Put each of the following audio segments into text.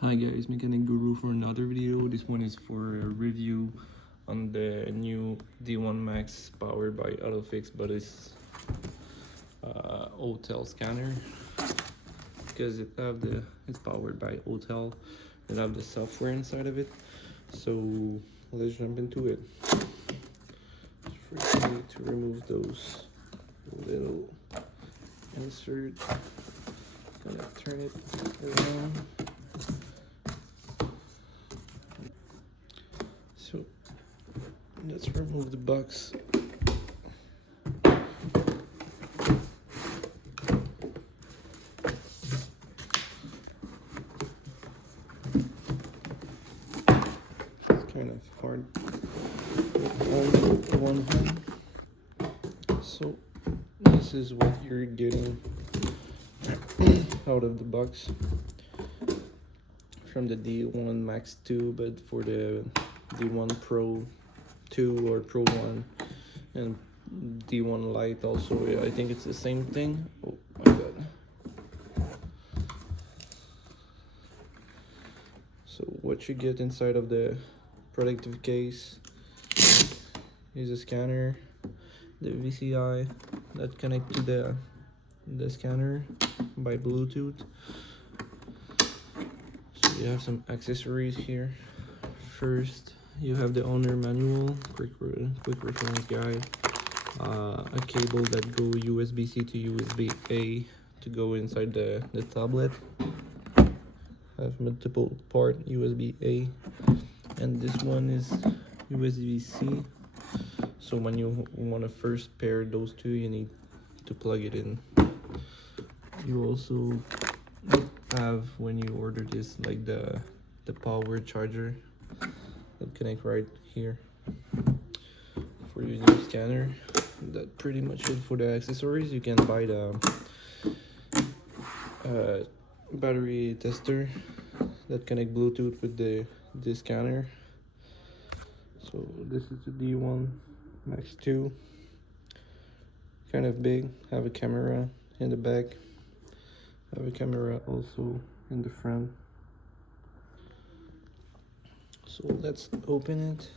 Hi guys, Mechanic Guru for another video. This one is for a review on the new D1 Max powered by OTOFIX, but it's Autel scanner because it's powered by Autel. It have the software inside of it. So let's jump into it. First, we need to remove those little insert. Gonna turn it around. So let's remove the box. It's kind of hard with only one hand. So this is what you're getting out of the box from the D1 Max2, but for the D1 Pro 2 or Pro 1 and D1 Lite also. I think it's the same thing. Oh my god. So what you get inside of the protective case is a scanner, the VCI that connect to the scanner by Bluetooth. So you have some accessories here. First, you have the owner manual, quick reference guide, a cable that go USB-C to USB-A to go inside the tablet. Have multiple port USB-A, and this one is USB-C. So when you want to first pair those two, you need to plug it in. You also have, when you order this, like the power charger that connect right here for your new scanner. That's pretty much it for the accessories. You can buy the battery tester that connect Bluetooth with the scanner. So this is the D1 Max2, kind of big. Have a camera in the back, have a camera also in the front. So let's open it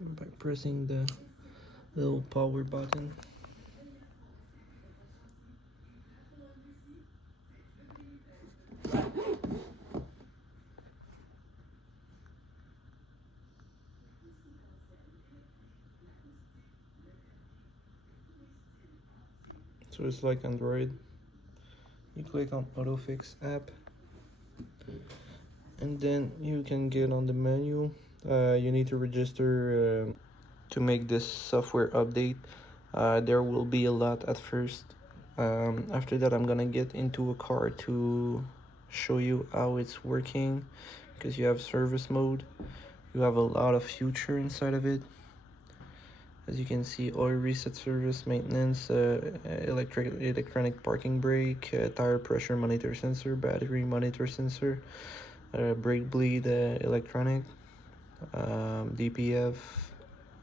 by pressing the little power button. So it's like Android. You click on AutoFix app, and then you can get on the menu. You need to register to make this software update. There will be a lot at first. After that, I'm gonna get into a car to show you how it's working, because you have service mode. You have a lot of feature inside of it. As you can see, oil reset service, maintenance, electronic parking brake, tire pressure monitor sensor, battery monitor sensor, brake bleed electronic, DPF,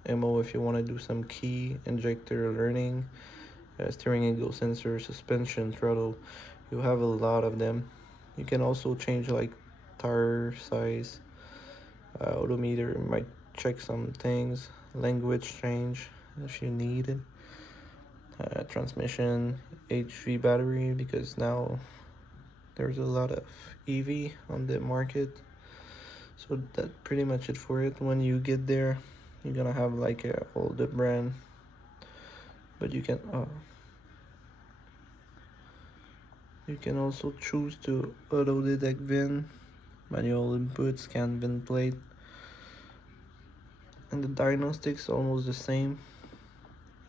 MO if you want to do some key, injector learning, steering angle sensor, suspension, throttle. You have a lot of them. You can also change like tire size, odometer, might check some things, language change if you need it, transmission, HV battery, because now there's a lot of EV on the market. So that's pretty much it for it. When you get there, you're gonna have like all the brand, but you can also choose to auto detect VIN, manual input, scan VIN plate, and the diagnostics almost the same.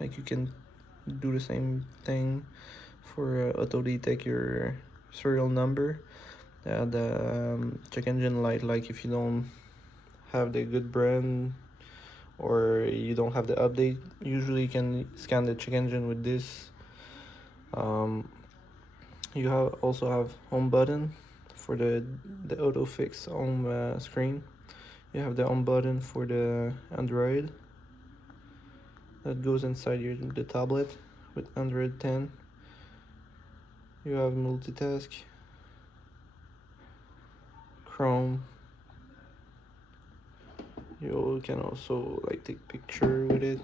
Like you can do the same thing for auto detect your serial number. The check engine light, like if you don't have the good brand or you don't have the update, usually you can scan the check engine with this. You also have home button for the AutoFix home screen. You have the home button for the Android that goes inside the tablet with Android 10. You have multitask, Chrome. You can also like take picture with it.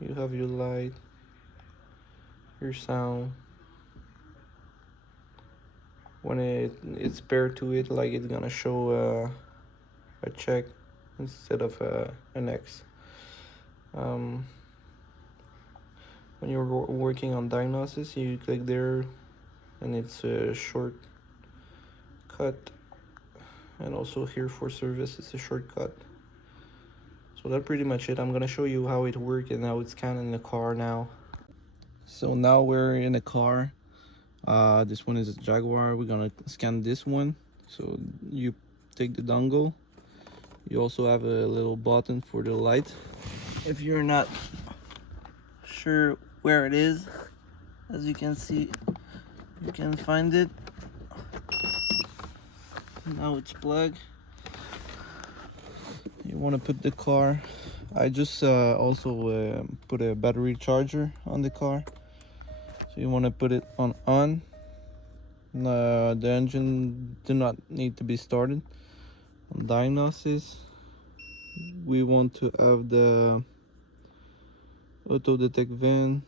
You have your light, your sound. When it's paired to it, like it's gonna show a check instead of an X. When you're working on diagnosis, you click there, and it's a shortcut. And also here for service, it's a shortcut. So that's pretty much it. I'm gonna show you how it works and how it's scanned in the car now. So now we're in the car. This one is a Jaguar. We're gonna scan this one. So you take the dongle. You also have a little button for the light. If you're not sure where it is, as you can see, you can find it. Now it's plugged. You want to put the car. I just also put a battery charger on the car. So you want to put it on. The engine do not need to be started. On diagnosis, we want to have the auto detect VIN.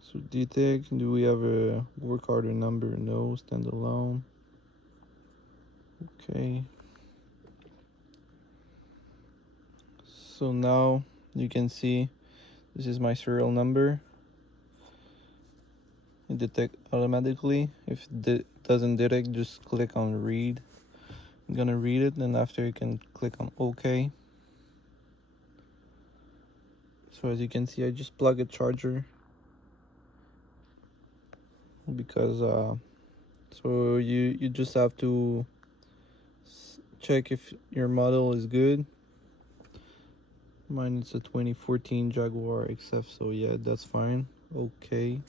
So detect, do we have a work order number? No, standalone. Okay. So now you can see this is my serial number. It detects automatically. If it doesn't detect, just click on read. I'm gonna read it, and after you can click on OK. So as you can see, I just plug a charger because so you just have to check if your model is good. Mine is a 2014 Jaguar XF, so yeah, that's fine. Okay.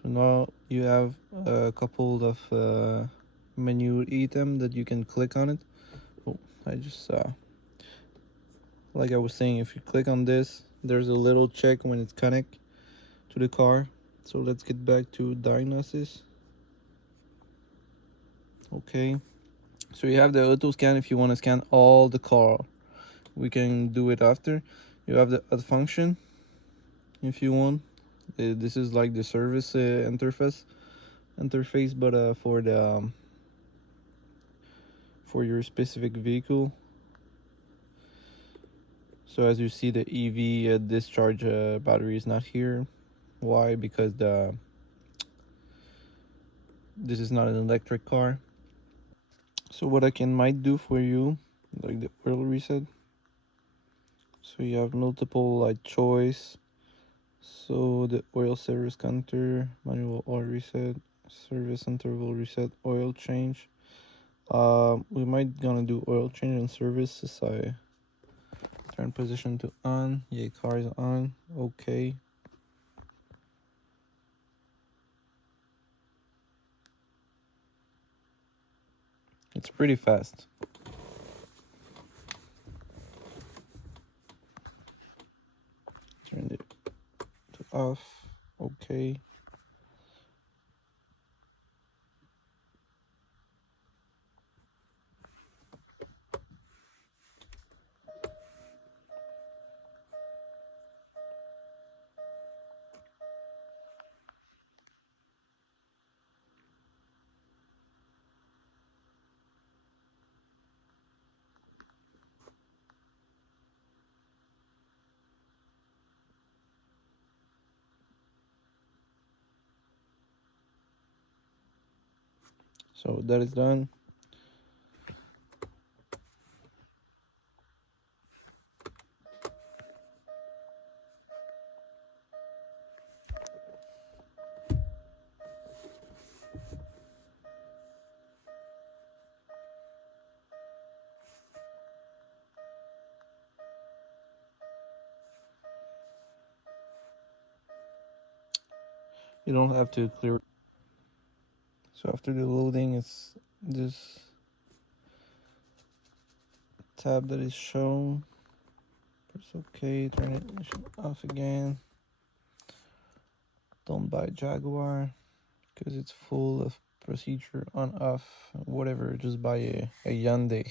So now you have a couple of menu item that you can click on it. Oh, I just like I was saying, if you click on this, there's a little check when it's connect to the car. So let's get back to diagnosis. Okay. So you have the auto scan if you want to scan all the car. We can do it after. You have the add function if you want. This is like the service interface, but for your specific vehicle. So as you see, the EV discharge battery is not here. Why? Because this is not an electric car. So what I might do for you, like the oil reset. So you have multiple like choice. So the oil service counter, manual oil reset, service interval reset, oil change. We might gonna do oil change and service as I turn position to on. Yeah, car is on. Okay. It's pretty fast. Turn it to off. Okay. So that is done. You don't have to clear. So after the loading, it's this tab that is shown. Press OK, turn it off again. Don't buy Jaguar because it's full of procedure on off, whatever. Just buy a Hyundai.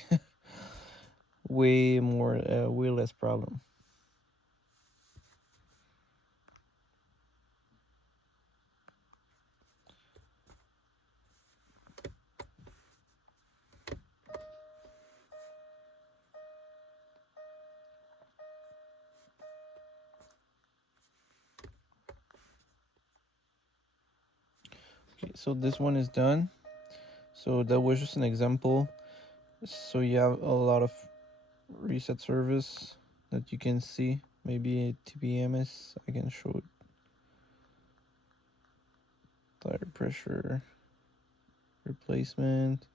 Way less problem. Okay, so this one is done. So that was just an example. So you have a lot of reset service that you can see. Maybe a TPMS, I can show it. Tire pressure replacement.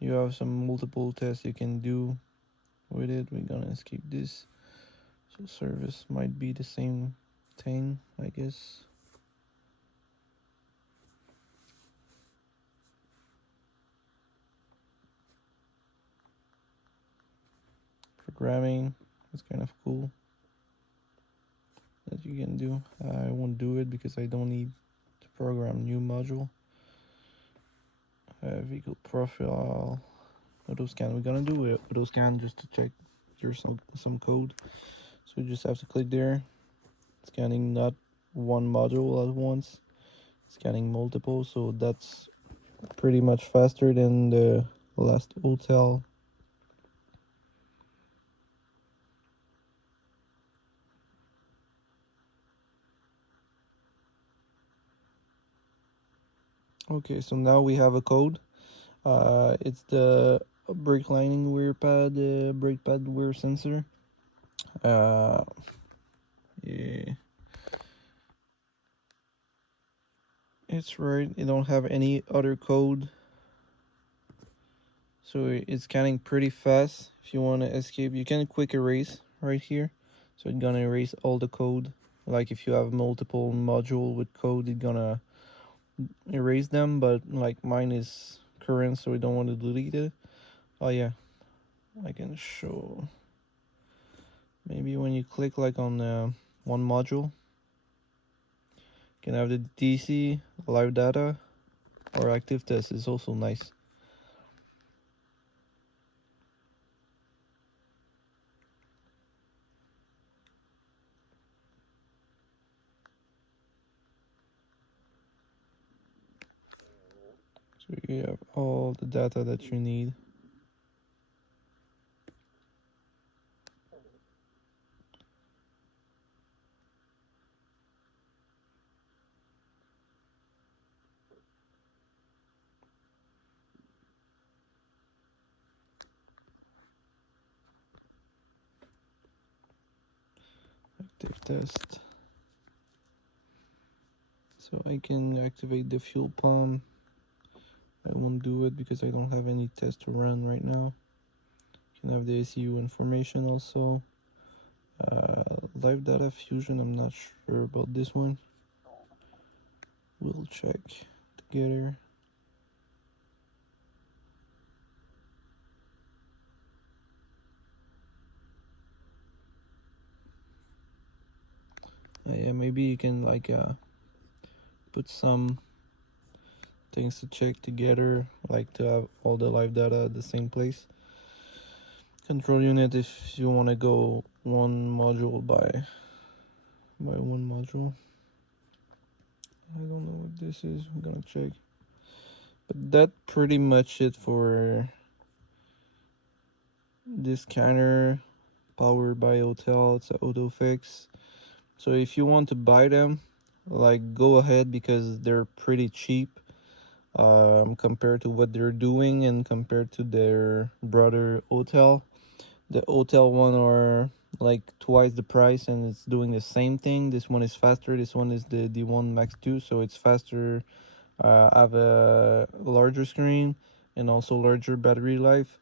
You have some multiple tests you can do with it. We're gonna skip this. So service might be the same thing, I guess. Programming is kind of cool that you can do. I won't do it because I don't need to program new module. Vehicle profile, auto scan. We're gonna do it auto scan just to check there's some code. So you just have to click there, scanning not one module at once, scanning multiple. So that's pretty much faster than the last Autel. Okay, so now we have a code. It's the brake lining wear pad, brake pad wear sensor. Yeah, it's right. You don't have any other code, so it's scanning pretty fast. If you want to escape, you can quick erase right here. So it's gonna erase all the code. Like if you have multiple module with code, it's gonna erase them. But like mine is current, so we don't want to delete it. Oh yeah, I can show. Maybe when you click like on one module, you can have the DC, live data, or active test is also nice. So you have all the data that you need. Active test. So I can activate the fuel pump. I won't do it because I don't have any test to run right now. You can have the ECU information also. Live data fusion, I'm not sure about this one. We'll check together. Yeah, maybe you can like put some things to check together, like to have all the live data at the same place. Control unit if you want to go one module by one module. I don't know what this is. I'm gonna check. But that's pretty much it for this scanner, powered by Autel. It's an OTOFIX. So if you want to buy them, like go ahead because they're pretty cheap compared to what they're doing and compared to their brother Autel. The Autel one are like twice the price and it's doing the same thing. This one is faster. This one is the D1 Max2, so it's faster. Have a larger screen and also larger battery life.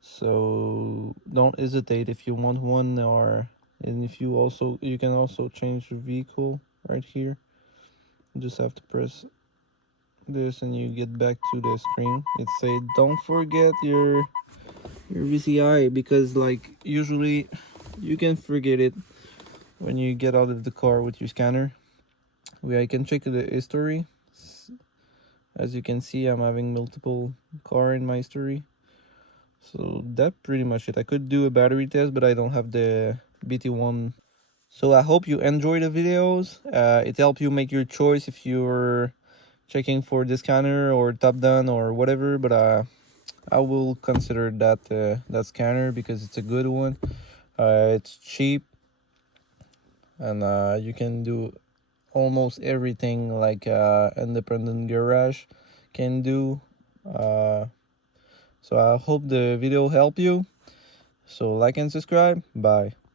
So don't hesitate if you want one, and if you can also change the vehicle right here. You just have to press this and you get back to the screen. It say don't forget your your VCI, because like usually you can forget it when you get out of the car with your scanner. I can check the history. As you can see, I'm having multiple car in my history. So that's pretty much it. I could do a battery test, but I don't have the BT1. So I hope you enjoy the videos. It helps you make your choice if you're checking for the scanner or top down or whatever. But I will consider that scanner because it's a good one. It's cheap, and you can do almost everything like independent garage can do. So I hope the video helped you. So like and subscribe. Bye.